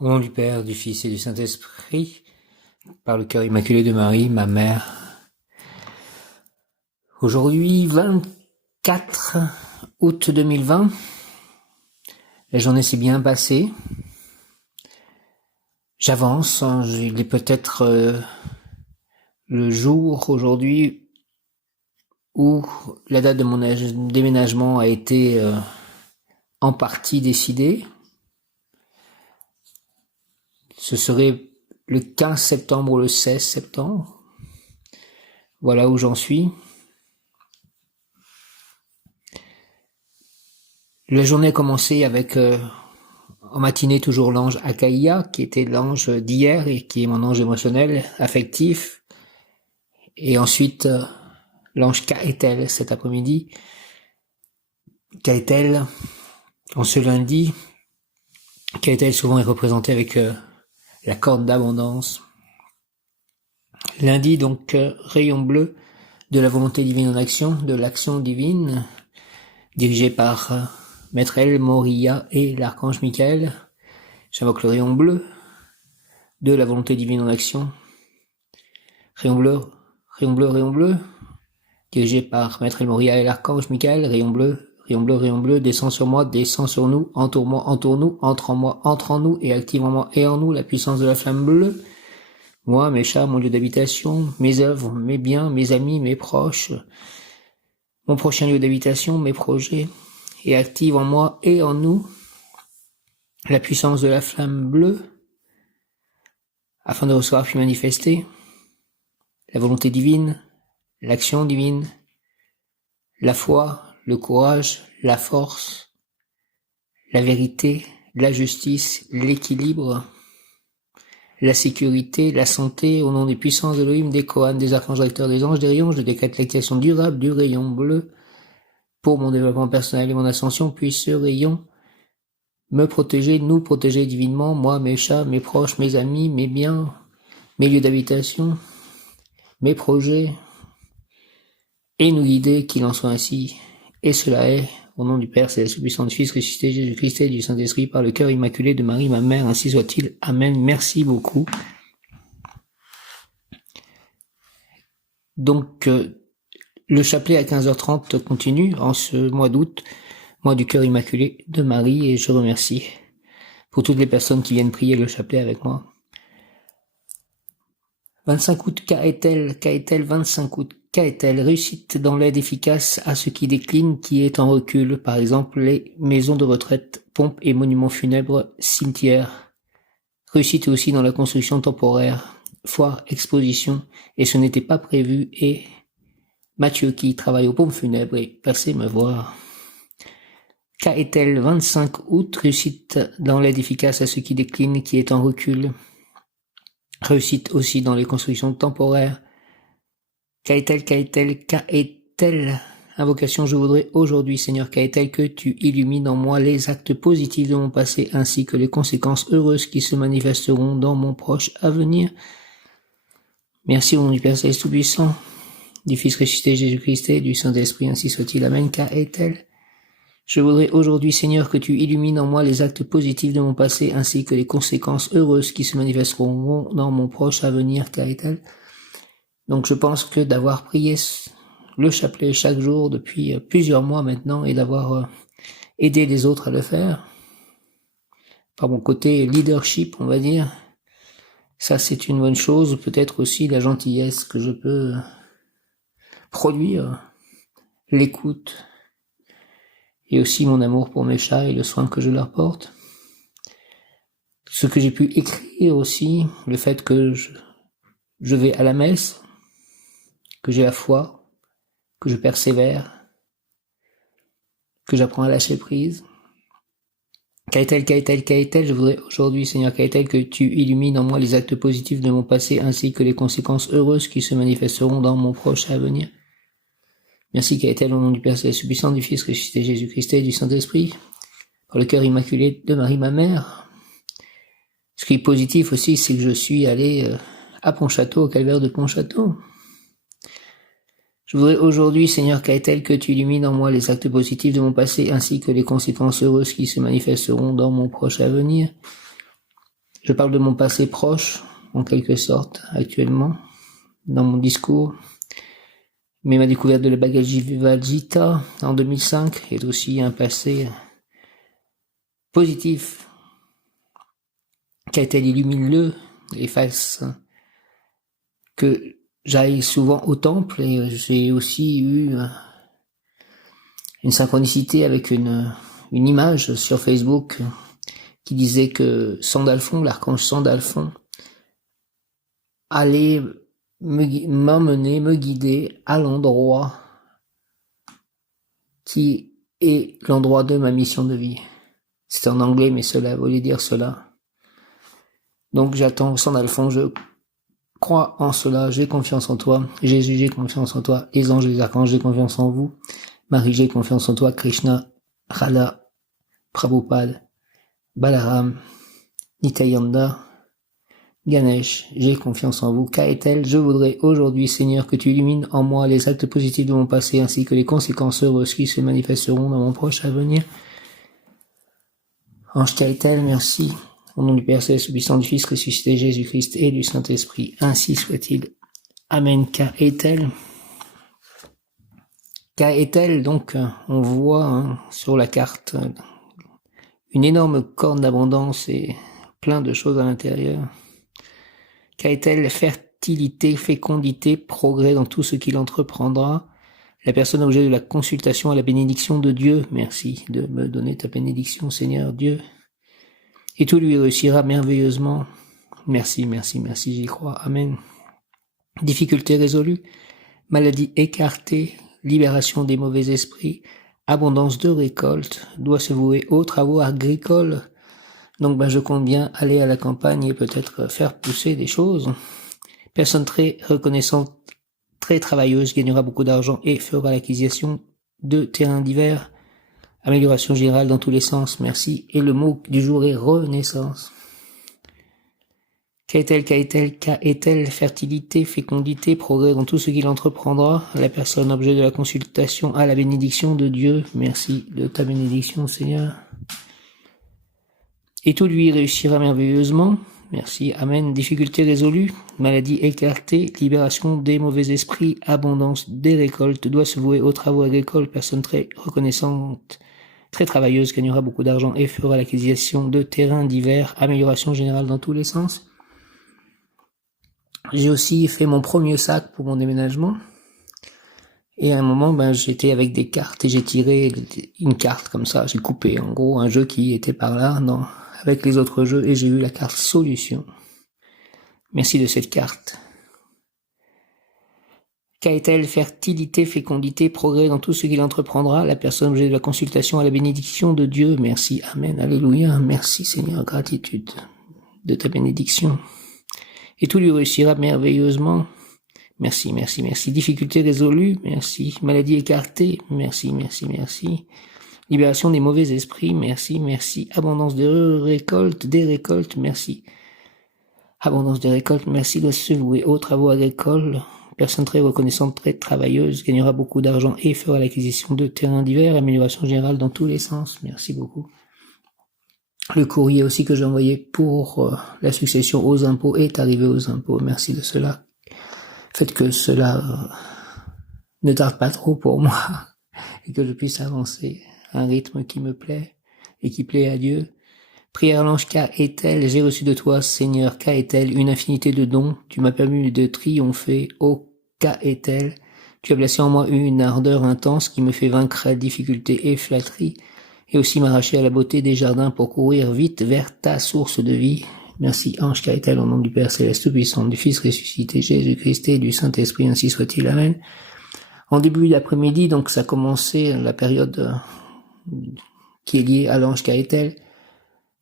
Au nom du Père, du Fils et du Saint-Esprit, par le cœur immaculé de Marie, ma mère. Aujourd'hui, 24 août 2020, la journée s'est bien passée. J'avance, il est peut-être le jour aujourd'hui où la date de mon déménagement a été en partie décidée. Ce serait le 15 septembre ou le 16 septembre. Voilà où j'en suis. La journée a commencé avec, en matinée, toujours l'ange Akaïa, qui était l'ange d'hier et qui est mon ange émotionnel, affectif. Et ensuite, l'ange Kaetel cet après-midi. Kaetel, en ce lundi, Kaetel souvent est représenté avec la corde d'abondance. Lundi, donc, rayon bleu de la volonté divine en action, de l'action divine, dirigée par Maître El Moria et l'archange Michael. J'invoque le rayon bleu de la volonté divine en action. Rayon bleu, rayon bleu, rayon bleu, dirigé par Maître El Moria et l'archange Michael. Rayon bleu, rayon bleu, rayon bleu, descend sur moi, descend sur nous, entoure-moi, entoure-nous, entre en moi, entre en nous et active en moi et en nous la puissance de la flamme bleue. Moi, mes chats, mon lieu d'habitation, mes œuvres, mes biens, mes amis, mes proches, mon prochain lieu d'habitation, mes projets, et active en moi et en nous la puissance de la flamme bleue, afin de recevoir puis manifester la volonté divine, l'action divine, la foi, le courage, la force, la vérité, la justice, l'équilibre, la sécurité, la santé, au nom des puissances d'Elohim, des Kohanes, des archanges recteurs, des anges, des rayons, je décrète l'activation durable du rayon bleu pour mon développement personnel et mon ascension. Puisse ce rayon me protéger, nous protéger divinement, moi, mes chats, mes proches, mes amis, mes biens, mes lieux d'habitation, mes projets, et nous guider, qu'il en soit ainsi. Et cela est, au nom du Père céleste puissant, du Fils ressuscité, Jésus-Christ et du Saint-Esprit, par le cœur immaculé de Marie, ma mère, ainsi soit-il. Amen. Merci beaucoup. Donc, le chapelet à 15h30 continue en ce mois d'août, mois du cœur immaculé de Marie, et je remercie pour toutes les personnes qui viennent prier le chapelet avec moi. 25 août, Kaetel, 25 août, Kaetel, réussite dans l'aide efficace à ce qui décline, qui est en recul, par exemple les maisons de retraite, pompes et monuments funèbres, cimetières. Réussite aussi dans la construction temporaire, foire, exposition, et ce n'était pas prévu, et Mathieu qui travaille aux pompes funèbres est passé me voir. Kaetel, 25 août, réussite dans l'aide efficace à ce qui décline, qui est en recul. Réussite aussi dans les constructions temporaires. Kaetel, invocation, je voudrais aujourd'hui, Seigneur Kaetel, que tu illumines en moi les actes positifs de mon passé ainsi que les conséquences heureuses qui se manifesteront dans mon proche avenir. Merci au nom du Père Céleste Tout-Puissant, du Fils ressuscité Jésus-Christ et du Saint-Esprit, ainsi soit-il. Amen. Kaetel. Je voudrais aujourd'hui, Seigneur, que tu illumines en moi les actes positifs de mon passé ainsi que les conséquences heureuses qui se manifesteront dans mon proche avenir, Kaetel. Donc je pense que d'avoir prié le chapelet chaque jour depuis plusieurs mois maintenant et d'avoir aidé les autres à le faire, par mon côté leadership, on va dire, ça c'est une bonne chose. Peut-être aussi la gentillesse que je peux produire, l'écoute, et aussi mon amour pour mes chats et le soin que je leur porte. Ce que j'ai pu écrire aussi, le fait que je vais à la messe, que j'ai la foi, que je persévère, que j'apprends à lâcher prise. Kaetel, je voudrais aujourd'hui, Seigneur Kaetel, que tu illumines en moi les actes positifs de mon passé ainsi que les conséquences heureuses qui se manifesteront dans mon proche avenir. Merci Kaetel, au nom du Père Céleste Puissant, du Fils ressuscité Jésus-Christ et du Saint-Esprit, par le cœur immaculé de Marie, ma mère. Ce qui est positif aussi, c'est que je suis allé à Pontchâteau, au calvaire de Pontchâteau. Je voudrais aujourd'hui, Seigneur Kaetel, que tu illumines en moi les actes positifs de mon passé ainsi que les conséquences heureuses qui se manifesteront dans mon proche avenir. Je parle de mon passé proche, en quelque sorte, actuellement, dans mon discours. Mais ma découverte de la Bhagavad Gita en 2005 est aussi un passé positif. Qu'elle illumine-le et fasse que j'aille souvent au temple. Et j'ai aussi eu une synchronicité avec une image sur Facebook qui disait que Sandalphon, l'archange Sandalphon, allait m'emmener, me guider à l'endroit qui est l'endroit de ma mission de vie. C'est en anglais, mais cela voulait dire cela. Donc j'attends Sandalphon, je crois en cela, j'ai confiance en toi. Jésus, j'ai confiance en toi. Les anges et les archanges, j'ai confiance en vous. Marie, j'ai confiance en toi. Krishna, Radha, Prabhupada, Balaram, Nityananda, Ganesh, j'ai confiance en vous. Kaetel, je voudrais aujourd'hui, Seigneur, que tu illumines en moi les actes positifs de mon passé ainsi que les conséquences heureuses qui se manifesteront dans mon proche avenir. Ange Kaetel, merci. Au nom du Père Céleste, Tout-Puissant, du Fils ressuscité, Jésus-Christ et du Saint-Esprit, ainsi soit-il. Amen. Kaetel. Kaetel, donc, on voit sur la carte une énorme corne d'abondance et plein de choses à l'intérieur. Kaetel, fertilité, fécondité, progrès dans tout ce qu'il entreprendra. La personne objet de la consultation à la bénédiction de Dieu. Merci de me donner ta bénédiction, Seigneur Dieu. Et tout lui réussira merveilleusement. Merci, merci, merci, j'y crois. Amen. Difficulté résolue, maladie écartée, libération des mauvais esprits, abondance de récolte, doit se vouer aux travaux agricoles. Donc je compte bien aller à la campagne et peut-être faire pousser des choses. Personne très reconnaissante, très travailleuse, gagnera beaucoup d'argent et fera l'acquisition de terrains divers. Amélioration générale dans tous les sens, merci. Et le mot du jour est renaissance. Kaetel, fertilité, fécondité, progrès dans tout ce qu'il entreprendra. La personne objet de la consultation a la bénédiction de Dieu. Merci de ta bénédiction, Seigneur. Et tout lui réussira merveilleusement. Merci, amen. Difficulté résolue, maladie écartée, libération des mauvais esprits, abondance des récoltes, doit se vouer aux travaux agricoles, personne très reconnaissante, très travailleuse, gagnera beaucoup d'argent et fera l'acquisition de terrains divers, amélioration générale dans tous les sens. J'ai aussi fait mon premier sac pour mon déménagement. Et à un moment, j'étais avec des cartes et j'ai tiré une carte comme ça, j'ai coupé en gros un jeu qui était par là, avec les autres jeux, et j'ai eu la carte solution. Merci de cette carte. Kaetel, fertilité, fécondité, progrès dans tout ce qu'il entreprendra, la personne objet de la consultation à la bénédiction de Dieu. Merci, amen, alléluia, merci Seigneur, gratitude de ta bénédiction. Et tout lui réussira merveilleusement. Merci, merci, merci. Difficulté résolue, merci. Maladie écartée, merci, merci, merci. Libération des mauvais esprits, merci, merci. Abondance de récoltes, des récoltes, merci. Abondance de récoltes, merci de se vouer aux travaux agricoles. Personne très reconnaissante, très travailleuse, gagnera beaucoup d'argent et fera l'acquisition de terrains divers. Amélioration générale dans tous les sens, merci beaucoup. Le courrier aussi que j'ai envoyé pour la succession aux impôts est arrivé aux impôts, merci de cela. Faites que cela ne tarde pas trop pour moi et que je puisse avancer à un rythme qui me plaît et qui plaît à Dieu. Prière à l'ange Kaetel, j'ai reçu de toi, Seigneur Kaetel, une infinité de dons. Tu m'as permis de triompher, ô Kaetel. Tu as placé en moi une ardeur intense qui me fait vaincre la difficulté et flatterie, et aussi m'arracher à la beauté des jardins pour courir vite vers ta source de vie. Merci, ange Kaetel, au nom du Père Céleste Tout-Puissant, du Fils ressuscité, Jésus-Christ et du Saint-Esprit, ainsi soit-il. Amen. En début d'après-midi, donc ça a commencé la période qui est liée à l'ange Kaetel.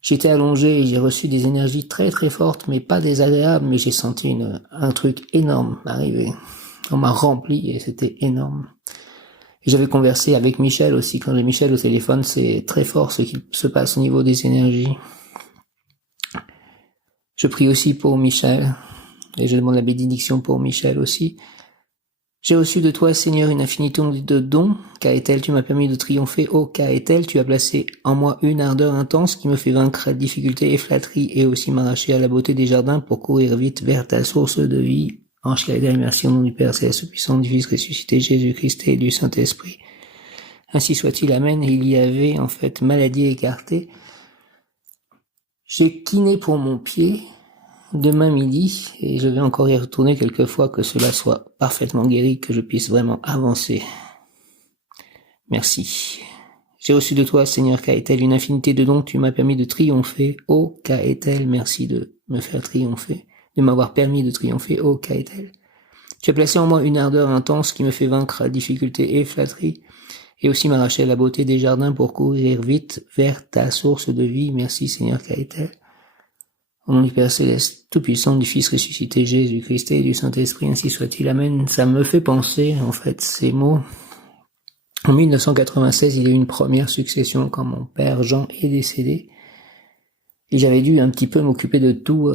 J'étais allongé et j'ai reçu des énergies très très fortes, mais pas désagréables, mais j'ai senti un truc énorme arriver. On m'a rempli et c'était énorme. Et j'avais conversé avec Michel aussi. Quand j'ai Michel au téléphone, c'est très fort ce qui se passe au niveau des énergies. Je prie aussi pour Michel, et je demande la bénédiction pour Michel aussi. J'ai reçu de toi, Seigneur, une infinité de dons. Qu'est-elle, tu m'as permis de triompher. Oh, qu'est-elle, tu as placé en moi une ardeur intense qui me fait vaincre difficultés et flatteries et aussi m'arracher à la beauté des jardins pour courir vite vers ta source de vie. Ange Qu'est-elle, merci au nom du Père Céleste puissant, du Fils ressuscité, Jésus-Christ et du Saint-Esprit. Ainsi soit-il, amen. Et il y avait, en fait, maladie écartée. J'ai kiné pour mon pied demain midi et je vais encore y retourner quelquefois, que cela soit parfaitement guéri, que je puisse vraiment avancer. Merci. J'ai reçu de toi, Seigneur, qu'est-elle, une infinité de dons, tu m'as permis de triompher. Oh, qu'est-elle, merci de me faire triompher, de m'avoir permis de triompher. Oh, qu'est-elle. Tu as placé en moi une ardeur intense qui me fait vaincre la difficulté et flatterie, et aussi m'arracher à la beauté des jardins pour courir vite vers ta source de vie. Merci, Seigneur, qu'est-elle. Au nom du Père Céleste, Tout-Puissant, du Fils ressuscité, Jésus-Christ et du Saint-Esprit, ainsi soit-il. Amen. Ça me fait penser, en fait, ces mots. En 1996, il y a eu une première succession quand mon père Jean est décédé. Et j'avais dû un petit peu m'occuper de tout,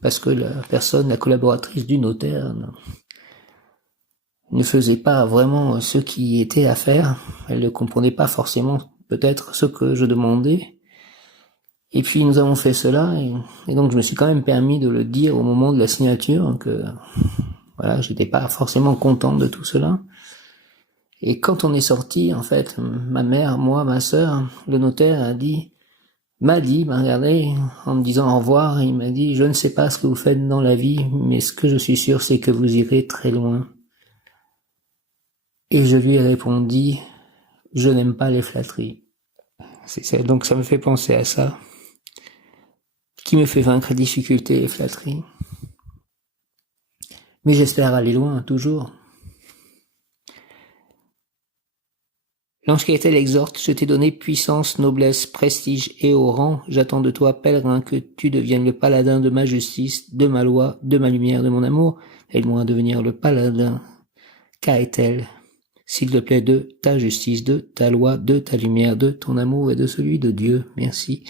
parce que la collaboratrice du notaire, ne faisait pas vraiment ce qui était à faire. Elle ne comprenait pas forcément, peut-être, ce que je demandais. Et puis nous avons fait cela, et donc je me suis quand même permis de le dire au moment de la signature, que voilà, j'étais pas forcément content de tout cela. Et quand on est sorti, en fait, ma mère, moi, ma sœur, le notaire m'a regardé en me disant au revoir, et il m'a dit, je ne sais pas ce que vous faites dans la vie, mais ce que je suis sûr, c'est que vous irez très loin. Et je lui ai répondu, je n'aime pas les flatteries. C'est ça, donc ça me fait penser à ça, qui me fait vaincre difficultés et flatteries. Mais j'espère aller loin, toujours. L'ange Qu'est-elle exhorte, je t'ai donné puissance, noblesse, prestige et haut rang. J'attends de toi, pèlerin, que tu deviennes le paladin de ma justice, de ma loi, de ma lumière, de mon amour. Aide-moi à devenir le paladin. Qu'est-elle, s'il te plaît, de ta justice, de ta loi, de ta lumière, de ton amour et de celui de Dieu. Merci.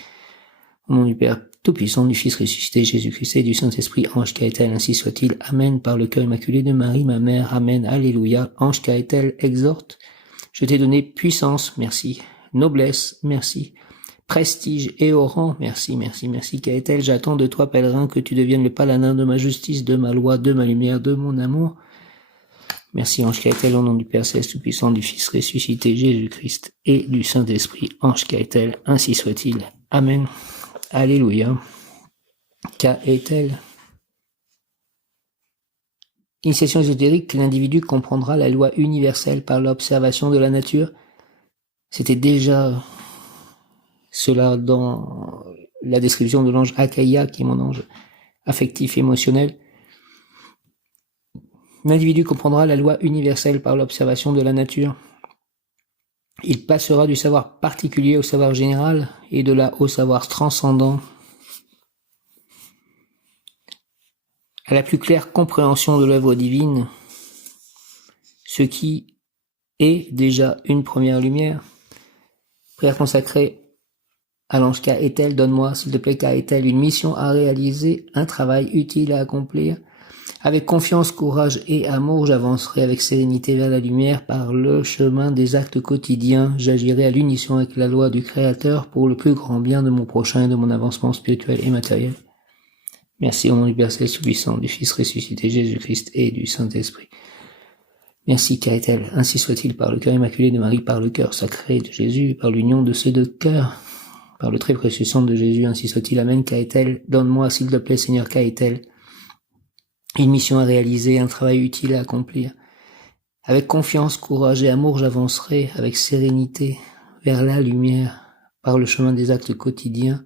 Au nom du Père Tout-Puissant, du Fils ressuscité, Jésus-Christ et du Saint-Esprit, ange Qu'est-elle, ainsi soit-il. Amen. Par le cœur immaculé de Marie, ma mère. Amen. Alléluia. Ange Qu'est-elle exhorte. Je t'ai donné puissance, merci. Noblesse, merci. Prestige et haut rang, merci, merci, merci. Qu'est-elle, j'attends de toi, pèlerin, que tu deviennes le paladin de ma justice, de ma loi, de ma lumière, de mon amour. Merci, ange Qu'est-elle, au nom du Père Céleste Tout-Puissant, du Fils ressuscité, Jésus-Christ et du Saint-Esprit, ange Qu'est-elle, ainsi soit-il. Amen. Alléluia. Qu'est-elle. Initiation ésotérique, l'individu comprendra la loi universelle par l'observation de la nature. C'était déjà cela dans la description de l'ange Akaïa, qui est mon ange affectif émotionnel. L'individu comprendra la loi universelle par l'observation de la nature. Il passera du savoir particulier au savoir général et de là au savoir transcendant, à la plus claire compréhension de l'œuvre divine, ce qui est déjà une première lumière. Prière consacrée à l'ange Qu'est-elle, donne-moi, s'il te plaît, Qu'est-elle, une mission à réaliser, un travail utile à accomplir. Avec confiance, courage et amour, j'avancerai avec sérénité vers la lumière par le chemin des actes quotidiens. J'agirai à l'unisson avec la loi du Créateur pour le plus grand bien de mon prochain et de mon avancement spirituel et matériel. Merci au nom du Père Céleste Tout-Puissant, du Fils ressuscité Jésus-Christ et du Saint-Esprit. Merci, Qu'est-elle, ainsi soit-il, par le cœur immaculé de Marie, par le cœur sacré de Jésus, par l'union de ces deux cœurs, par le très précieux sang de Jésus, ainsi soit-il. Amen. Qu'est-elle, donne-moi, s'il te plaît, Seigneur, Qu'est-elle, une mission à réaliser, un travail utile à accomplir. Avec confiance, courage et amour, j'avancerai avec sérénité vers la lumière, par le chemin des actes quotidiens.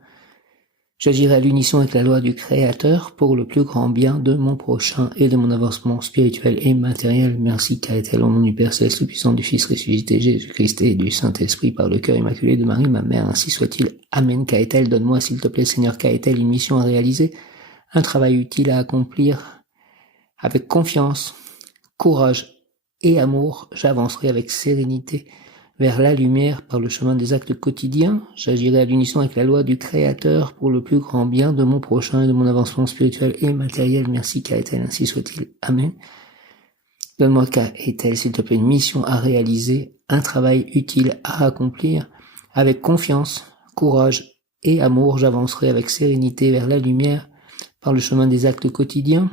J'agirai à l'unisson avec la loi du Créateur pour le plus grand bien de mon prochain et de mon avancement spirituel et matériel. Merci, Qu'est-elle, au nom du Père Céleste Tout-Puissant, du Fils ressuscité, Jésus-Christ et du Saint-Esprit, par le cœur immaculé de Marie, ma mère, ainsi soit-il. Amen. Qu'est-elle, donne-moi, s'il te plaît, Seigneur, Qu'est-elle, une mission à réaliser, un travail utile à accomplir. Avec confiance, courage et amour, j'avancerai avec sérénité vers la lumière par le chemin des actes quotidiens. J'agirai à l'unisson avec la loi du Créateur pour le plus grand bien de mon prochain et de mon avancement spirituel et matériel. Merci, Qu'est-elle, ainsi soit-il. Amen. Donne-moi Kaetel, s'il te plaît, une mission à réaliser, un travail utile à accomplir. Avec confiance, courage et amour, j'avancerai avec sérénité vers la lumière par le chemin des actes quotidiens.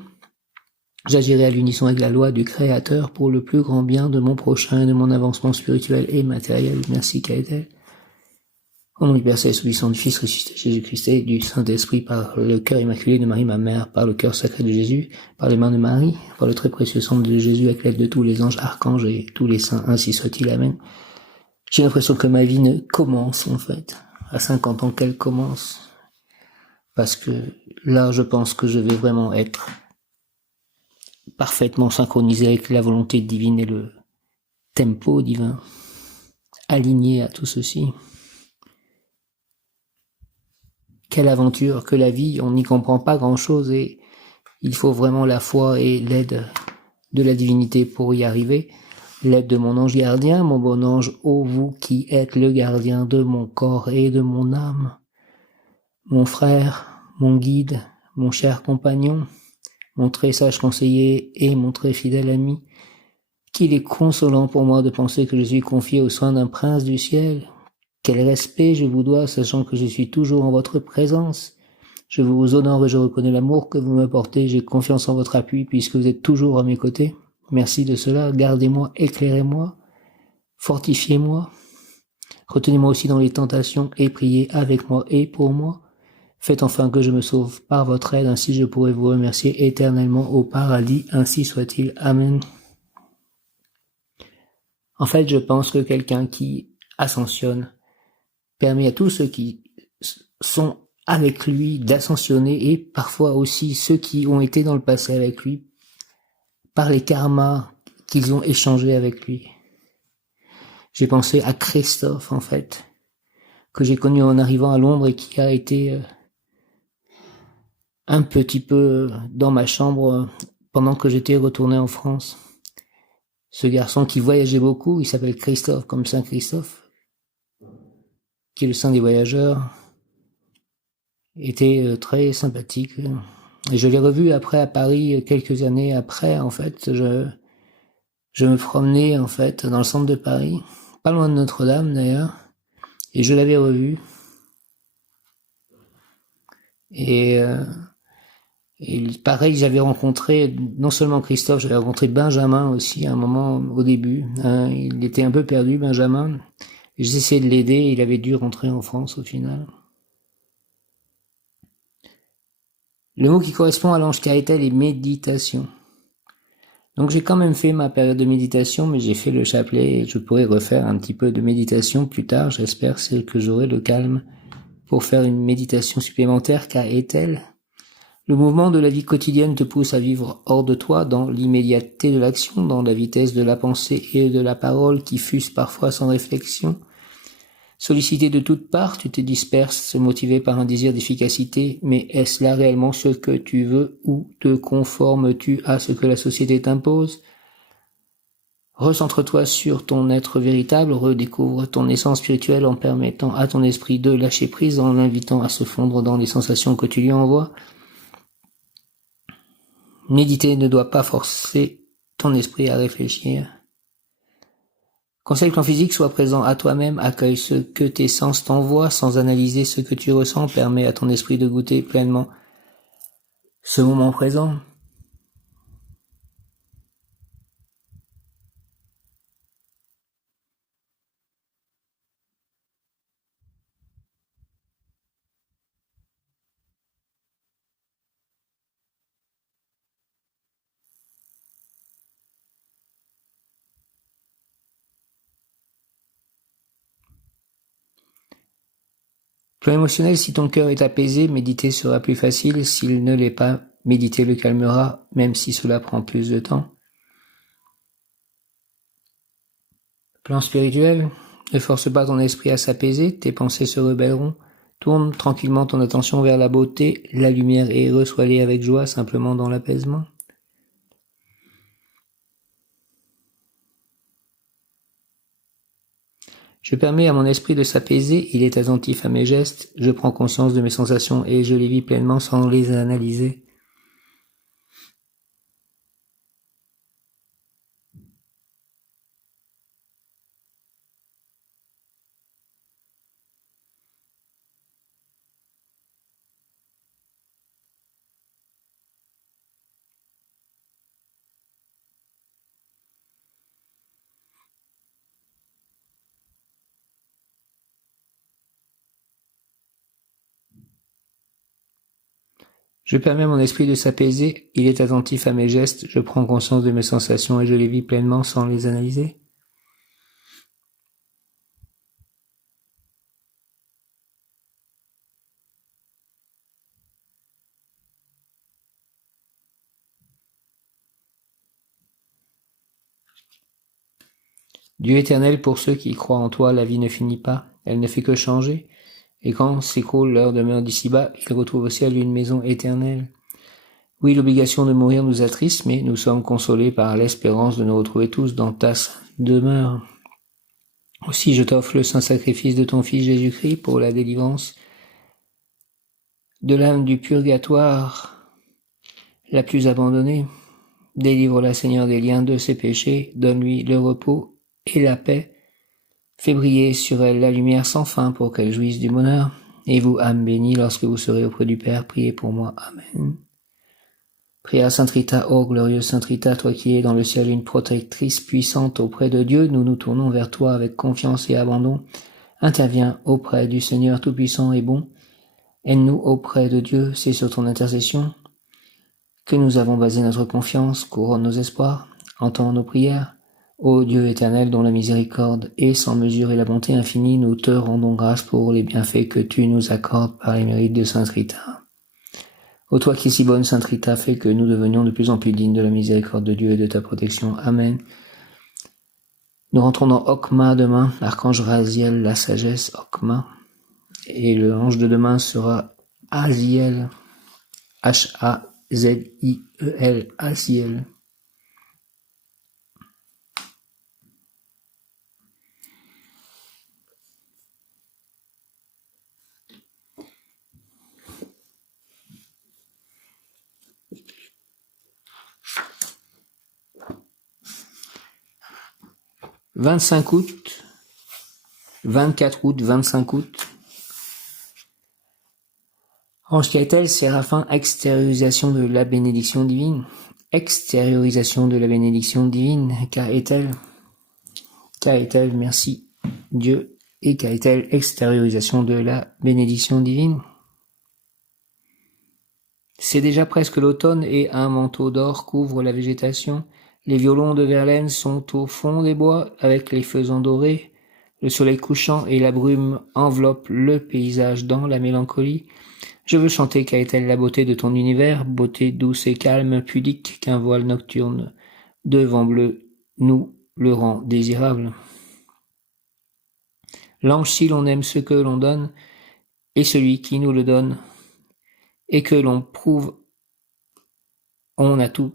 J'agirai à l'unisson avec la loi du Créateur pour le plus grand bien de mon prochain et de mon avancement spirituel et matériel. Merci Kaetel. Au nom du Père Céleste, du Sang, du Fils ressuscité Jésus-Christ et du Saint-Esprit, par le cœur immaculé de Marie, ma mère, par le cœur sacré de Jésus, par les mains de Marie, par le très précieux sang de Jésus, avec l'aide de tous les anges, archanges et tous les saints, ainsi soit-il. Amen. J'ai l'impression que ma vie ne commence, en fait. À 50 ans qu'elle commence. Parce que là, je pense que je vais vraiment être parfaitement synchronisé avec la volonté divine et le tempo divin, aligné à tout ceci. Quelle aventure que la vie, on n'y comprend pas grand-chose et il faut vraiment la foi et l'aide de la divinité pour y arriver. L'aide de mon ange gardien, mon bon ange, ô vous qui êtes le gardien de mon corps et de mon âme. Mon frère, mon guide, mon cher compagnon, mon très sage conseiller et mon très fidèle ami, qu'il est consolant pour moi de penser que je suis confié aux soins d'un prince du ciel. Quel respect je vous dois, sachant que je suis toujours en votre présence. Je vous honore et je reconnais l'amour que vous me portez. J'ai confiance en votre appui puisque vous êtes toujours à mes côtés. Merci de cela. Gardez-moi, éclairez-moi, fortifiez-moi. Retenez-moi aussi dans les tentations et priez avec moi et pour moi. Faites enfin que je me sauve par votre aide, ainsi je pourrai vous remercier éternellement au paradis. Ainsi soit-il. Amen. En fait, je pense que quelqu'un qui ascensionne permet à tous ceux qui sont avec lui d'ascensionner et parfois aussi ceux qui ont été dans le passé avec lui par les karmas qu'ils ont échangés avec lui. J'ai pensé à Christophe en fait, que j'ai connu en arrivant à Londres et qui a été un petit peu dans ma chambre pendant que j'étais retourné en France. Ce garçon qui voyageait beaucoup, il s'appelle Christophe comme Saint Christophe, qui est le saint des voyageurs, était très sympathique. Et je l'ai revu après à Paris, quelques années après, en fait. Je me promenais, en fait, dans le centre de Paris, pas loin de Notre-Dame, d'ailleurs, et je l'avais revu. Et pareil, j'avais rencontré, non seulement Christophe, j'avais rencontré Benjamin aussi, à un moment, au début. Il était un peu perdu, Benjamin. J'ai essayé de l'aider, il avait dû rentrer en France, au final. Le mot qui correspond à l'ange Kaetel est méditation. Donc j'ai quand même fait ma période de méditation, mais j'ai fait le chapelet et je pourrais refaire un petit peu de méditation plus tard. J'espère que j'aurai le calme pour faire une méditation supplémentaire. Kaetel. Le mouvement de la vie quotidienne te pousse à vivre hors de toi, dans l'immédiateté de l'action, dans la vitesse de la pensée et de la parole qui fusent parfois sans réflexion. Sollicité de toutes parts, tu te disperses, motivé par un désir d'efficacité, mais est-ce là réellement ce que tu veux ou te conformes-tu à ce que la société t'impose? Recentre-toi sur ton être véritable, redécouvre ton essence spirituelle en permettant à ton esprit de lâcher prise, en l'invitant à se fondre dans les sensations que tu lui envoies. Méditer ne doit pas forcer ton esprit à réfléchir. Conseille que ton physique soit présent à toi-même, accueille ce que tes sens t'envoient sans analyser ce que tu ressens, permet à ton esprit de goûter pleinement ce moment présent. Plan émotionnel, si ton cœur est apaisé, méditer sera plus facile. S'il ne l'est pas, méditer le calmera, même si cela prend plus de temps. Plan spirituel, ne force pas ton esprit à s'apaiser, tes pensées se rebelleront. Tourne tranquillement ton attention vers la beauté, la lumière et reçois-les avec joie, simplement dans l'apaisement. Je permets à mon esprit de s'apaiser, il est attentif à mes gestes, je prends conscience de mes sensations et je les vis pleinement sans les analyser. Je permets à mon esprit de s'apaiser, il est attentif à mes gestes, je prends conscience de mes sensations et je les vis pleinement sans les analyser. Dieu éternel, pour ceux qui croient en toi, la vie ne finit pas, elle ne fait que changer, et quand s'écoule leur demeure d'ici-bas, ils retrouvent au ciel une maison éternelle. Oui, l'obligation de mourir nous attriste, mais nous sommes consolés par l'espérance de nous retrouver tous dans ta demeure. Aussi, je t'offre le saint sacrifice de ton Fils Jésus-Christ pour la délivrance de l'âme du purgatoire la plus abandonnée. Délivre-la, Seigneur, des liens de ses péchés, donne-lui le repos et la paix. Fais briller sur elle la lumière sans fin pour qu'elle jouisse du bonheur. Et vous, âme bénie, lorsque vous serez auprès du Père, priez pour moi. Amen. Priez à Sainte Rita, ô glorieuse Sainte Rita, toi qui es dans le ciel une protectrice puissante auprès de Dieu, nous nous tournons vers toi avec confiance et abandon. Interviens auprès du Seigneur Tout-Puissant et bon. Aide-nous auprès de Dieu, c'est sur ton intercession que nous avons basé notre confiance, couronne nos espoirs, entends nos prières. Ô Dieu éternel, dont la miséricorde est sans mesure et la bonté infinie, nous te rendons grâce pour les bienfaits que tu nous accordes par les mérites de Sainte Rita. Ô toi qui es si bonne, Sainte Rita, fais que nous devenions de plus en plus dignes de la miséricorde de Dieu et de ta protection. Amen. Nous rentrons dans Okma demain, l'archange Raziel, la sagesse, Okma. Et le ange de demain sera Aziel, H-A-Z-I-E-L, Aziel. « 25 août, 24 août, 25 août. Ange Gaëtel, Séraphin, extériorisation de la bénédiction divine. Extériorisation de la bénédiction divine. Gaëtel, merci Dieu. Et Gaëtel, extériorisation de la bénédiction divine. C'est déjà presque l'automne et un manteau d'or couvre la végétation. Les violons de Verlaine sont au fond des bois avec les faisans dorés. Le soleil couchant et la brume enveloppent le paysage dans la mélancolie. Je veux chanter Gaëtel la beauté de ton univers, beauté douce et calme, pudique qu'un voile nocturne de vent bleu nous le rend désirable. L'ange, si l'on aime ce que l'on donne, et celui qui nous le donne, et que l'on prouve, on a tout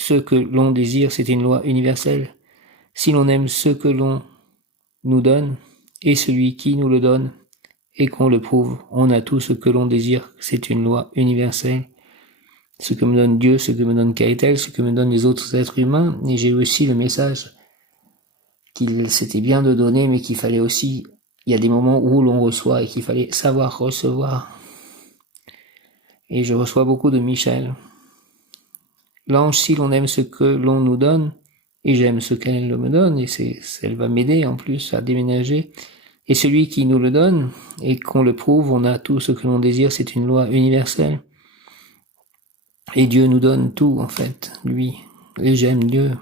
ce que l'on désire, c'est une loi universelle. Si l'on aime ce que l'on nous donne, et celui qui nous le donne, et qu'on le prouve, on a tout ce que l'on désire, c'est une loi universelle. Ce que me donne Dieu, ce que me donne Gaëtel, ce que me donnent les autres êtres humains, et j'ai aussi le message qu'il c'était bien de donner, mais qu'il fallait aussi, il y a des moments où l'on reçoit et qu'il fallait savoir recevoir. Et je reçois beaucoup de Michel. L'ange, si l'on aime ce que l'on nous donne, et j'aime ce qu'elle me donne, et elle va m'aider en plus à déménager, et celui qui nous le donne, et qu'on le prouve, on a tout ce que l'on désire, c'est une loi universelle. Et Dieu nous donne tout, en fait, lui. Et j'aime Dieu.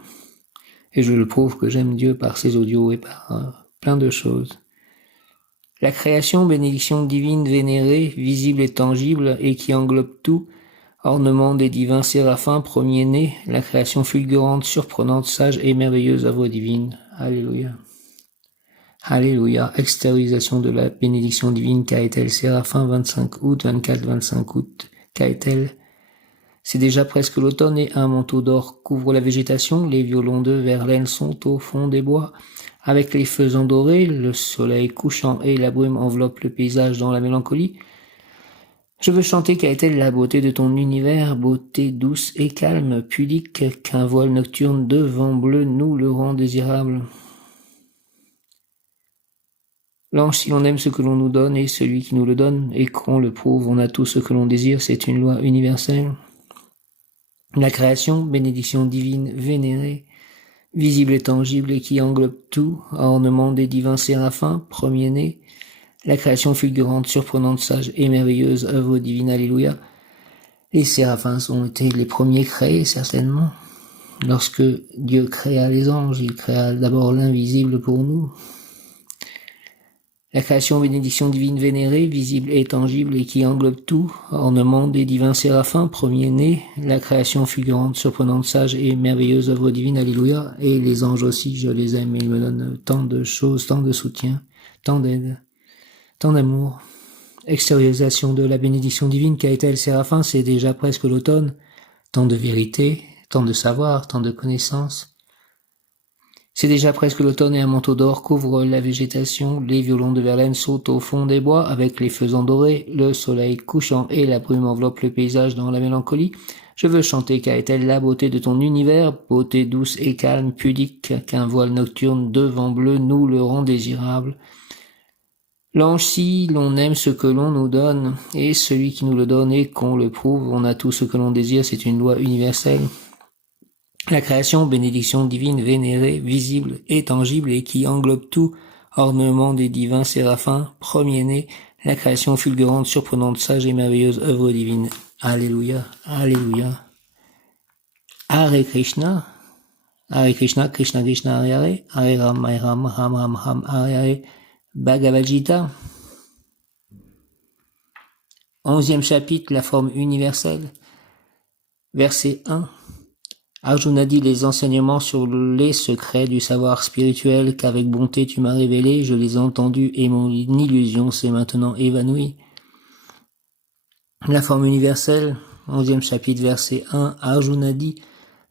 Et je le prouve que j'aime Dieu par ses audios et par plein de choses. La création, bénédiction divine vénérée, visible et tangible, et qui englobe tout, ornement des divins séraphins, premier-né, la création fulgurante, surprenante, sage et merveilleuse œuvre divine. Alléluia. Alléluia. Extériorisation de la bénédiction divine, Gaëtel, Séraphin, 25 août, 24-25 août, Gaëtel. C'est déjà presque l'automne et un manteau d'or couvre la végétation, les violons de Verlaine sont au fond des bois. Avec les faisans dorés, le soleil couchant et la brume enveloppent le paysage dans la mélancolie. Je veux chanter Gaëtel la beauté de ton univers, beauté douce et calme, pudique qu'un voile nocturne de vent bleu nous le rend désirable. L'ange, si l'on aime ce que l'on nous donne et celui qui nous le donne, et qu'on le prouve, on a tout ce que l'on désire, c'est une loi universelle. La création, bénédiction divine vénérée, visible et tangible et qui englobe tout, ornement des divins séraphins, premier-né, la création fulgurante, surprenante, sage et merveilleuse, œuvre divine, alléluia. Les séraphins ont été les premiers créés, certainement. Lorsque Dieu créa les anges, il créa d'abord l'invisible pour nous. La création bénédiction divine vénérée, visible et tangible et qui englobe tout, ornement des divins séraphins, premier-né, la création fulgurante, surprenante, sage et merveilleuse œuvre divine, alléluia, et les anges aussi, je les aime, ils me donnent tant de choses, tant de soutien, tant d'aide, tant d'amour. Extériorisation de la bénédiction divine qu'a été le séraphin, c'est déjà presque l'automne, tant de vérité, tant de savoir, tant de connaissances. C'est déjà presque l'automne et un manteau d'or couvre la végétation, les violons de Verlaine sautent au fond des bois avec les faisans dorés, le soleil couchant et la brume enveloppe le paysage dans la mélancolie. Je veux chanter Kaetel la beauté de ton univers, beauté douce et calme, pudique, qu'un voile nocturne de vent bleu nous le rend désirable. L'ange si l'on aime ce que l'on nous donne, et celui qui nous le donne et qu'on le prouve, on a tout ce que l'on désire, c'est une loi universelle. La création, bénédiction divine, vénérée, visible et tangible et qui englobe tout, ornement des divins séraphins, premier-né, la création fulgurante, surprenante, sage et merveilleuse œuvre divine. Alléluia, Alléluia. Hare Krishna, Krishna Krishna, Hare Ram, Ram, Hare Hare, Bhagavad Gita. 11e chapitre, la forme universelle. Verset 1. Arjuna dit les enseignements sur les secrets du savoir spirituel qu'avec bonté tu m'as révélés, je les ai entendus et mon illusion s'est maintenant évanouie. La forme universelle, 11e chapitre, verset 1, Arjuna dit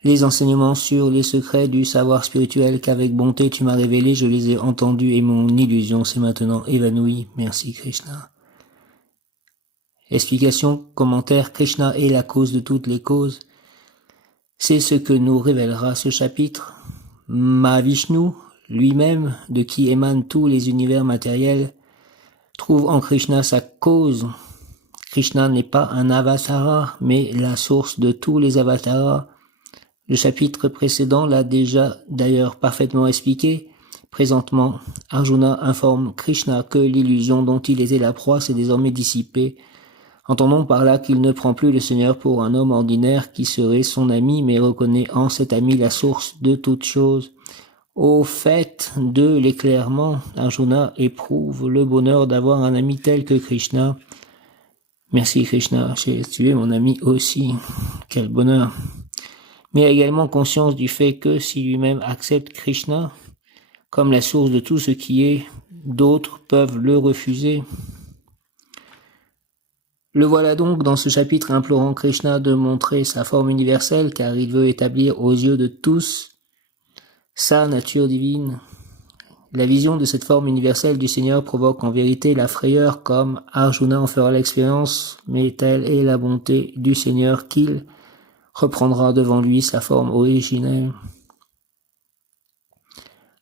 les enseignements sur les secrets du savoir spirituel qu'avec bonté tu m'as révélés, je les ai entendus et mon illusion s'est maintenant évanouie. Merci Krishna. Explication, commentaire, Krishna est la cause de toutes les causes. C'est ce que nous révélera ce chapitre. Mahavishnu, lui-même, de qui émanent tous les univers matériels, trouve en Krishna sa cause. Krishna n'est pas un avatara, mais la source de tous les avataras. Le chapitre précédent l'a déjà d'ailleurs parfaitement expliqué. Présentement, Arjuna informe Krishna que l'illusion dont il était la proie s'est désormais dissipée. Entendons par là qu'il ne prend plus le Seigneur pour un homme ordinaire qui serait son ami, mais reconnaît en cet ami la source de toutes choses. Au fait de l'éclairement, Arjuna éprouve le bonheur d'avoir un ami tel que Krishna. Merci Krishna, tu es mon ami aussi. Quel bonheur. Mais il a également conscience du fait que si lui-même accepte Krishna comme la source de tout ce qui est, d'autres peuvent le refuser. Le voilà donc dans ce chapitre implorant Krishna de montrer sa forme universelle car il veut établir aux yeux de tous sa nature divine. La vision de cette forme universelle du Seigneur provoque en vérité la frayeur comme Arjuna en fera l'expérience, mais telle est la bonté du Seigneur qu'il reprendra devant lui sa forme originelle.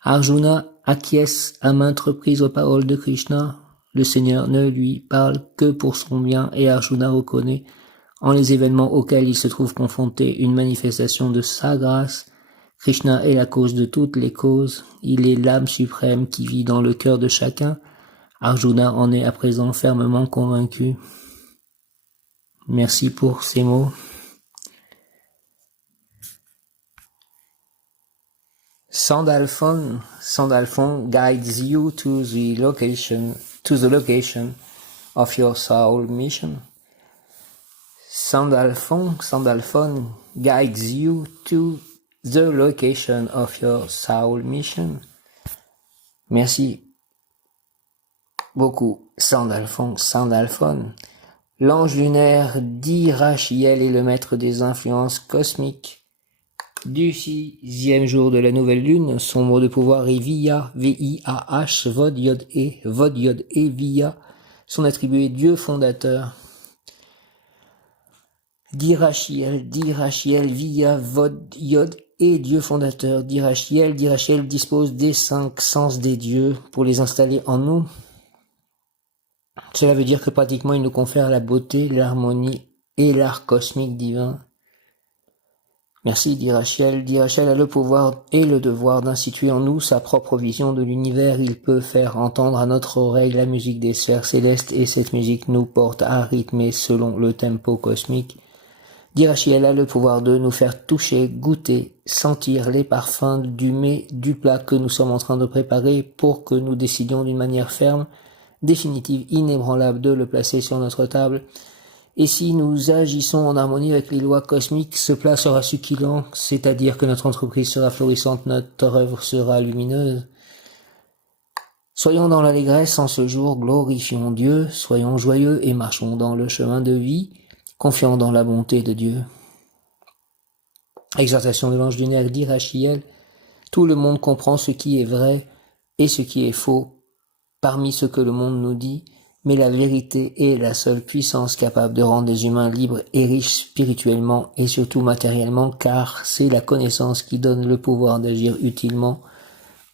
Arjuna acquiesce à maintes reprises aux paroles de Krishna. Le Seigneur ne lui parle que pour son bien et Arjuna reconnaît en les événements auxquels il se trouve confronté une manifestation de sa grâce. Krishna est la cause de toutes les causes, il est l'âme suprême qui vit dans le cœur de chacun. Arjuna en est à présent fermement convaincu. Merci pour ces mots. Sandalphon guides you to the location of your soul mission. Sandalphon guides you to the location of your soul mission. Merci beaucoup, Sandalphon. L'ange lunaire d'Irachiel est le maître des influences cosmiques. Du 6e jour de la nouvelle lune, son mot de pouvoir est Viya, V-I-A-H, Vod Yod E, Viya. Son attribut est Dieu fondateur. D'Irachiel, Viya, Vod Yod E, Dieu fondateur. D'Irachiel dispose des 5 sens des dieux pour les installer en nous. Cela veut dire que pratiquement il nous confère la beauté, l'harmonie et l'art cosmique divin. Merci d'Irachiel. D'Irachiel a le pouvoir et le devoir d'instituer en nous sa propre vision de l'univers. Il peut faire entendre à notre oreille la musique des sphères célestes et cette musique nous porte à rythmer selon le tempo cosmique. Dit Rachiel a le pouvoir de nous faire toucher, goûter, sentir les parfums du mets, du plat que nous sommes en train de préparer pour que nous décidions d'une manière ferme, définitive, inébranlable de le placer sur notre table. Et si nous agissons en harmonie avec les lois cosmiques, ce plat sera succulent, c'est-à-dire que notre entreprise sera florissante, notre œuvre sera lumineuse. Soyons dans l'allégresse en ce jour, glorifions Dieu, soyons joyeux et marchons dans le chemin de vie, confiant dans la bonté de Dieu. Exhortation de l'ange lunaire dit Rachiel, tout le monde comprend ce qui est vrai et ce qui est faux parmi ce que le monde nous dit, mais la vérité est la seule puissance capable de rendre les humains libres et riches spirituellement et surtout matériellement, car c'est la connaissance qui donne le pouvoir d'agir utilement.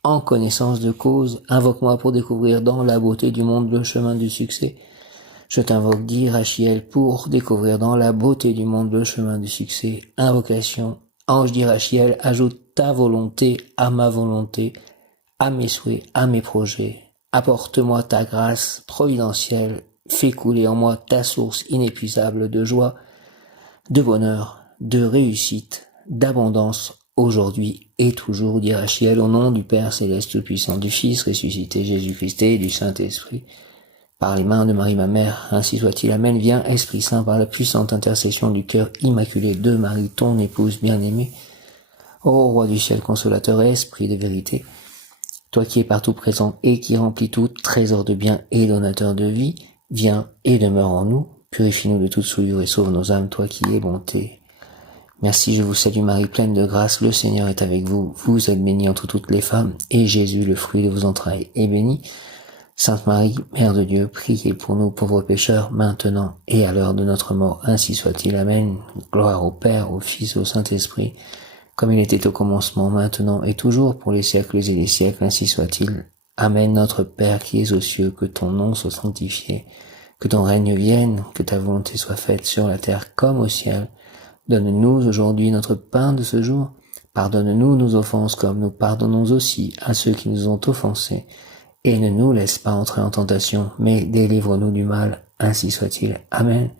En connaissance de cause, invoque-moi pour découvrir dans la beauté du monde le chemin du succès. Je t'invoque, dit Rachiel, pour découvrir dans la beauté du monde le chemin du succès. Invocation. Ange dit Rachiel, ajoute ta volonté à ma volonté, à mes souhaits, à mes projets. Apporte-moi ta grâce providentielle, fais couler en moi ta source inépuisable de joie, de bonheur, de réussite, d'abondance, aujourd'hui et toujours, dit Rachiel, au nom du Père céleste tout-puissant, du Fils ressuscité Jésus-Christ et du Saint-Esprit. Par les mains de Marie ma mère, ainsi soit-il. Amen. Viens, Esprit Saint, par la puissante intercession du cœur immaculé de Marie, ton épouse bien-aimée. Ô Roi du ciel consolateur et Esprit de vérité, toi qui es partout présent et qui remplis tout trésor de bien et donateur de vie, viens et demeure en nous, purifie-nous de toute souillure et sauve nos âmes, toi qui es bonté. Merci, je vous salue Marie, pleine de grâce, le Seigneur est avec vous. Vous êtes bénie entre toutes les femmes, et Jésus, le fruit de vos entrailles, est béni. Sainte Marie, Mère de Dieu, priez pour nous pauvres pécheurs, maintenant et à l'heure de notre mort. Ainsi soit-il. Amen. Gloire au Père, au Fils, au Saint-Esprit, comme il était au commencement, maintenant et toujours, pour les siècles et les siècles. Ainsi soit-il. Amen. Notre Père qui es aux cieux, que ton nom soit sanctifié, que ton règne vienne, que ta volonté soit faite sur la terre comme au ciel. Donne-nous aujourd'hui notre pain de ce jour. Pardonne-nous nos offenses comme nous pardonnons aussi à ceux qui nous ont offensés. Et ne nous laisse pas entrer en tentation, mais délivre-nous du mal. Ainsi soit-il. Amen.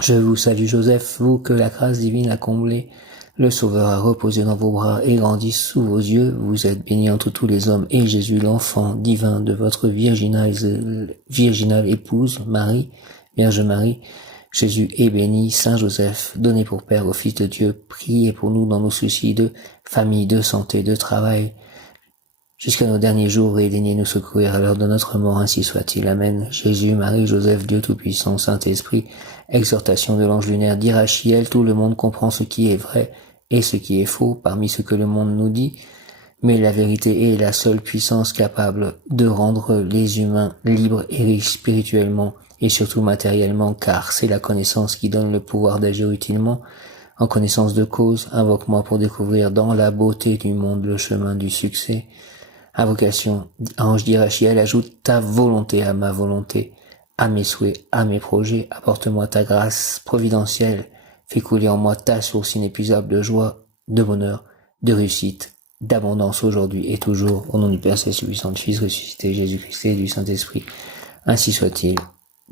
Je vous salue Joseph, vous que la grâce divine a comblé. Le Sauveur a reposé dans vos bras et grandi sous vos yeux. Vous êtes bénie entre tous les hommes, et Jésus, l'enfant divin de votre virginale épouse, Marie, Vierge Marie, Jésus est béni. Saint Joseph, donné pour Père au Fils de Dieu, priez pour nous dans nos soucis de famille, de santé, de travail, jusqu'à nos derniers jours, et daignez nous secourir à l'heure de notre mort, ainsi soit-il. Amen. Jésus, Marie, Joseph, Dieu Tout-Puissant, Saint-Esprit, exhortation de l'ange lunaire, dit Rachiel, tout le monde comprend ce qui est vrai et ce qui est faux parmi ce que le monde nous dit, mais la vérité est la seule puissance capable de rendre les humains libres et riches spirituellement et surtout matériellement, car c'est la connaissance qui donne le pouvoir d'agir utilement. En connaissance de cause, invoque-moi pour découvrir dans la beauté du monde le chemin du succès. Invocation, ange dit Rachiel, ajoute ta volonté à ma volonté, à mes souhaits, à mes projets, apporte-moi ta grâce providentielle, fais couler en moi ta source inépuisable de joie, de bonheur, de réussite, d'abondance aujourd'hui et toujours, au nom du Père céleste puissant, du Fils ressuscité, Jésus-Christ et du Saint-Esprit. Ainsi soit-il,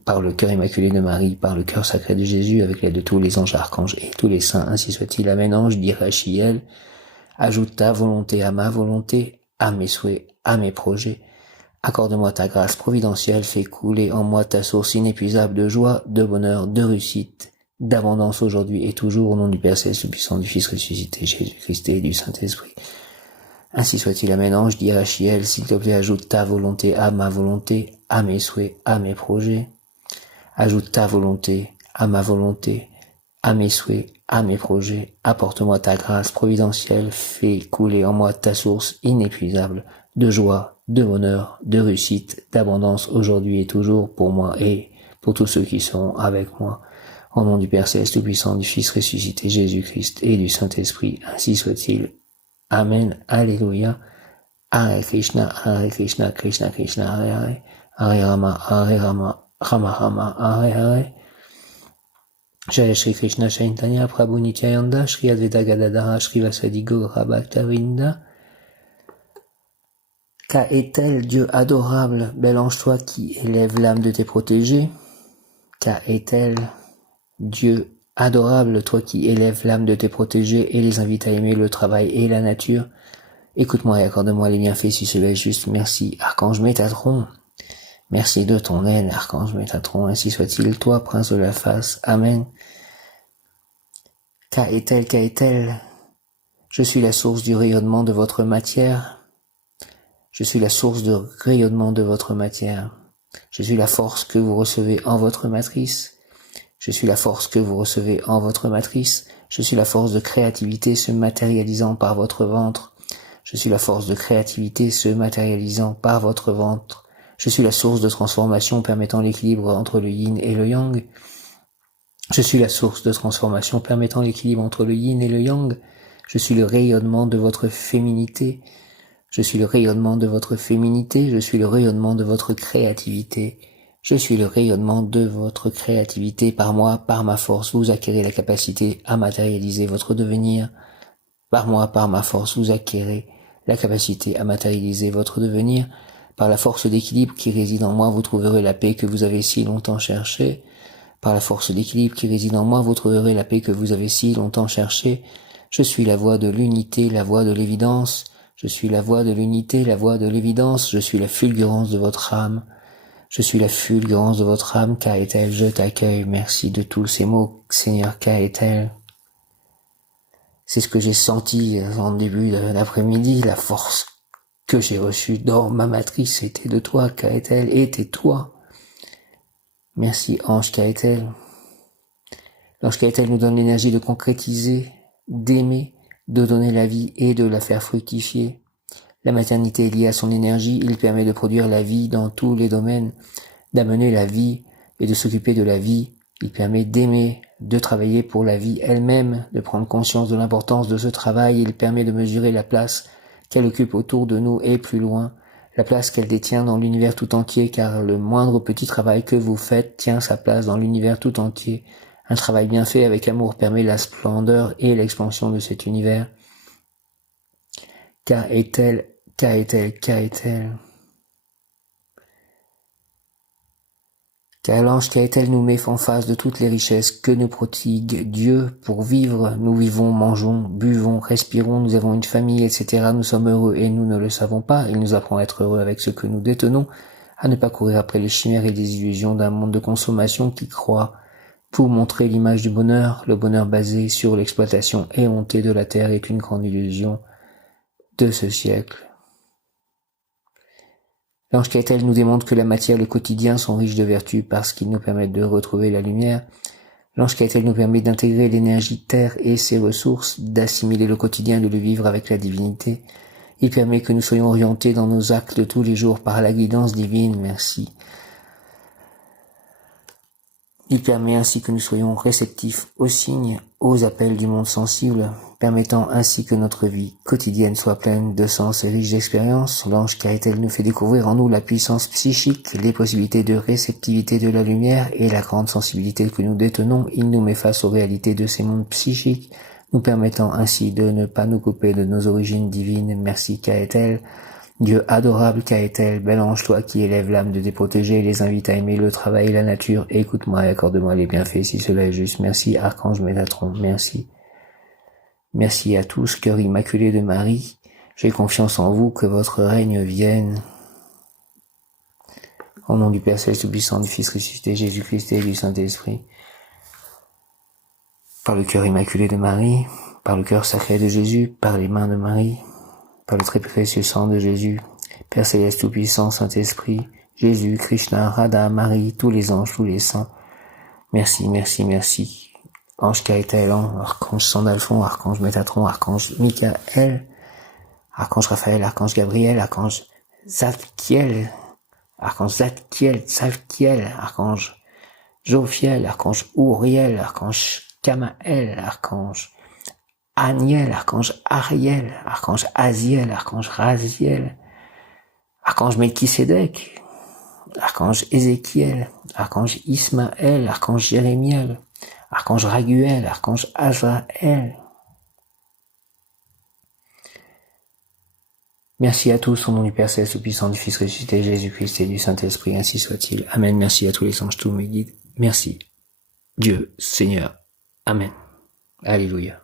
par le cœur immaculé de Marie, par le cœur sacré de Jésus, avec l'aide de tous les anges, archanges et tous les saints, ainsi soit-il. Amen. Ange dit Rachiel, ajoute ta volonté à ma volonté, à mes souhaits, à mes projets. Accorde-moi ta grâce providentielle, fais couler en moi ta source inépuisable de joie, de bonheur, de réussite, d'abondance aujourd'hui et toujours, au nom du Père céleste puissant, du Fils ressuscité, Jésus-Christ et du Saint-Esprit. Ainsi soit-il. Amen. Ange dit Rachiel, s'il te plaît, ajoute ta volonté à ma volonté, à mes souhaits, à mes projets. Ajoute ta volonté à ma volonté, à mes souhaits, à mes projets. Apporte-moi ta grâce providentielle, fais couler en moi ta source inépuisable de joie, de bonheur, de réussite, d'abondance aujourd'hui et toujours pour moi et pour tous ceux qui seront avec moi. Au nom du Père céleste tout-puissant, du Fils ressuscité Jésus-Christ et du Saint-Esprit, ainsi soit-il. Amen. Alléluia. Hare Krishna, Krishna Krishna, Hare Hare, Hare Rama, Rama Rama, Hare Hare. Jai Shri Krishna Chaitanya Prabhu Nityananda, Shri Advaita Gadadhara, Shri Vasadi Gaura Bhaktavinda. Qu'a est-elle, Dieu adorable, bel ange toi qui élève l'âme de tes protégés? Qu'a est-elle, Dieu adorable, toi qui élèves l'âme de tes protégés et les invites à aimer le travail et la nature, écoute-moi et accorde-moi les bienfaits si cela est juste. Merci, Archange Métatron. Merci de ton aide, Archange Métatron, ainsi soit-il, toi, Prince de la face. Amen. Kaetel, je suis la source du rayonnement de votre matière. Je suis la source de rayonnement de votre matière. Je suis la force que vous recevez en votre matrice. Je suis la force que vous recevez en votre matrice. Je suis la force de créativité se matérialisant par votre ventre. Je suis la force de créativité se matérialisant par votre ventre. Je suis la source de transformation permettant l'équilibre entre le yin et le yang. Je suis la source de transformation permettant l'équilibre entre le yin et le yang. Je suis le rayonnement de votre féminité. Je suis le rayonnement de votre féminité. Je suis le rayonnement de votre créativité. Je suis le rayonnement de votre créativité. Par moi, par ma force, vous acquérez la capacité à matérialiser votre devenir. Par moi, par ma force, vous acquérez la capacité à matérialiser votre devenir. Par la force d'équilibre qui réside en moi, vous trouverez la paix que vous avez si longtemps cherchée. Par la force d'équilibre qui réside en moi, vous trouverez la paix que vous avez si longtemps cherchée. Je suis la voie de l'unité, la voie de l'évidence. Je suis la voie de l'unité, la voie de l'évidence. Je suis la fulgurance de votre âme. Je suis la fulgurance de votre âme. Kaetel, je t'accueille. Merci de tous ces mots, Seigneur Kaetel. C'est ce que j'ai senti en début d'après-midi, la force que j'ai reçue dans ma matrice, c'était de toi, Kaetel, et tais-toi. Merci, Ange Kaetel. L'Ange Kaetel nous donne l'énergie de concrétiser, d'aimer, de donner la vie et de la faire fructifier. La maternité est liée à son énergie, il permet de produire la vie dans tous les domaines, d'amener la vie et de s'occuper de la vie. Il permet d'aimer, de travailler pour la vie elle-même, de prendre conscience de l'importance de ce travail. Il permet de mesurer la place qu'elle occupe autour de nous et plus loin, la place qu'elle détient dans l'univers tout entier, car le moindre petit travail que vous faites tient sa place dans l'univers tout entier. Un travail bien fait avec amour permet la splendeur et l'expansion de cet univers. Kaetel, Kaetel, Kaetel. Car l'ange Kaetel nous met en face de toutes les richesses que nous prodigue Dieu pour vivre. Nous vivons, mangeons, buvons, respirons, nous avons une famille, etc. Nous sommes heureux et nous ne le savons pas. Il nous apprend à être heureux avec ce que nous détenons, à ne pas courir après les chimères et les illusions d'un monde de consommation qui croit pour montrer l'image du bonheur. Le bonheur basé sur l'exploitation éhontée de la terre est une grande illusion de ce siècle. L'ange Kaetel nous démontre que la matière et le quotidien sont riches de vertus parce qu'ils nous permettent de retrouver la lumière. L'ange Kaetel nous permet d'intégrer l'énergie terre et ses ressources, d'assimiler le quotidien et de le vivre avec la divinité. Il permet que nous soyons orientés dans nos actes de tous les jours par la guidance divine. Merci. Il permet ainsi que nous soyons réceptifs aux signes, aux appels du monde sensible, permettant ainsi que notre vie quotidienne soit pleine de sens et riche d'expériences. L'ange Kaetel nous fait découvrir en nous la puissance psychique, les possibilités de réceptivité de la lumière et la grande sensibilité que nous détenons. Il nous met face aux réalités de ces mondes psychiques, nous permettant ainsi de ne pas nous couper de nos origines divines. Merci Kaetel. Dieu adorable Kaetel, bel ange, toi qui élèves l'âme de tes protégés et les invites à aimer le travail et la nature, écoute-moi et accorde-moi les bienfaits si cela est juste. Merci Archange Métatron, merci. Merci à tous, cœur immaculé de Marie, j'ai confiance en vous, que votre règne vienne. Au nom du Père Céleste Tout-Puissant, du Fils ressuscité, Jésus-Christ et du Saint-Esprit. Par le cœur immaculé de Marie, par le cœur sacré de Jésus, par les mains de Marie, par le très précieux sang de Jésus, Père Céleste Tout-Puissant, Saint-Esprit, Jésus, Krishna, Radha, Marie, tous les anges, tous les saints. Merci, merci, merci. Ange Kaetel, Archange Sandalphon, Archange Métatron, Archange Michael, Archange Raphaël, Archange Gabriel, Archange Zadkiel, Archange Zadkiel, Archange Jophiel, Archange Uriel, Archange Kamaël, Archange Aniel, Archange Ariel, Archange Aziel, Archange Raziel, Archange Melchisédek, Archange Ézéchiel, Archange Ismaël, Archange Jérémiel, Archange Raguel, Archange Azraël. Merci à tous, au nom du Père Céleste Tout-Puissant, du Fils ressuscité, Jésus-Christ et du Saint-Esprit, ainsi soit-il. Amen. Merci à tous les anges, tous mes guides. Merci. Dieu, Seigneur, Amen. Alléluia.